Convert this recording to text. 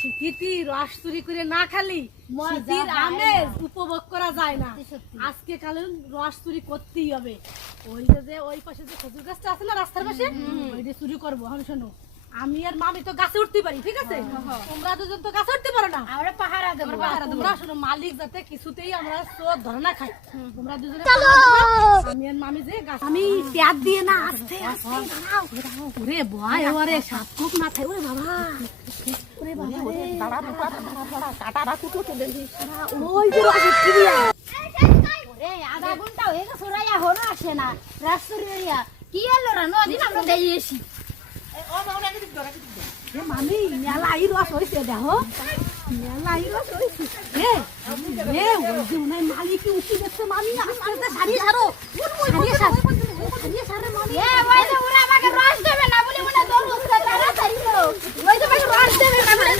শীতি রস চুরি করে না খালি শীতির আমেজ উপভোগ করা যায় না। আজকে কালে রস চুরি করতেই হবে। ওই পাশে যে খেজুর গাছটা আছে না রাস্তার পাশে, ওইটা চুরি করবো। আমি শোনো, আমি আর মামি তো গাছে উঠতে পারি, ঠিক আছে? তোমরা দুজন তো গাছে উঠতে পারো না, আমরা পাহারা দেবো। তোমরা শোনো, মালিক যাতে কিছুতেই আমরা চোর ধরে না খাই, তোমরা দুজনে আমি আর মামি যে গাছ, আমি প্যাদ দিয়ে না আস্তে আস্তে দাঁড়াও। ওরে ভয়, ওরে সাপ খুব মাথায়, ওরে বাবা, ওরে বাবা রে, দাঁড়া কাটারা কুটো চলে ওই যে ওরে আধা ঘন্টা হয়ে গেছে, ওরাইয়া হলো আসে না রাস্তারিয়া। কি হলো রা নদিন আমরা দেইয়েছি। মামি মেলাই রস হয়েছে, দেখো মেলাই রস হয়েছে। মালিক উঠি দেখছে মামি, আস্তে সারিয়ে সারো, সারিয়ে সারো, সারিয়ে সারো মামি। ওই যে ওরা আমাকে রস দেবে না বলে মনে দৌড় তাড়াতাড়ি করো। ওই যে আমাকে রস দেবে না বলে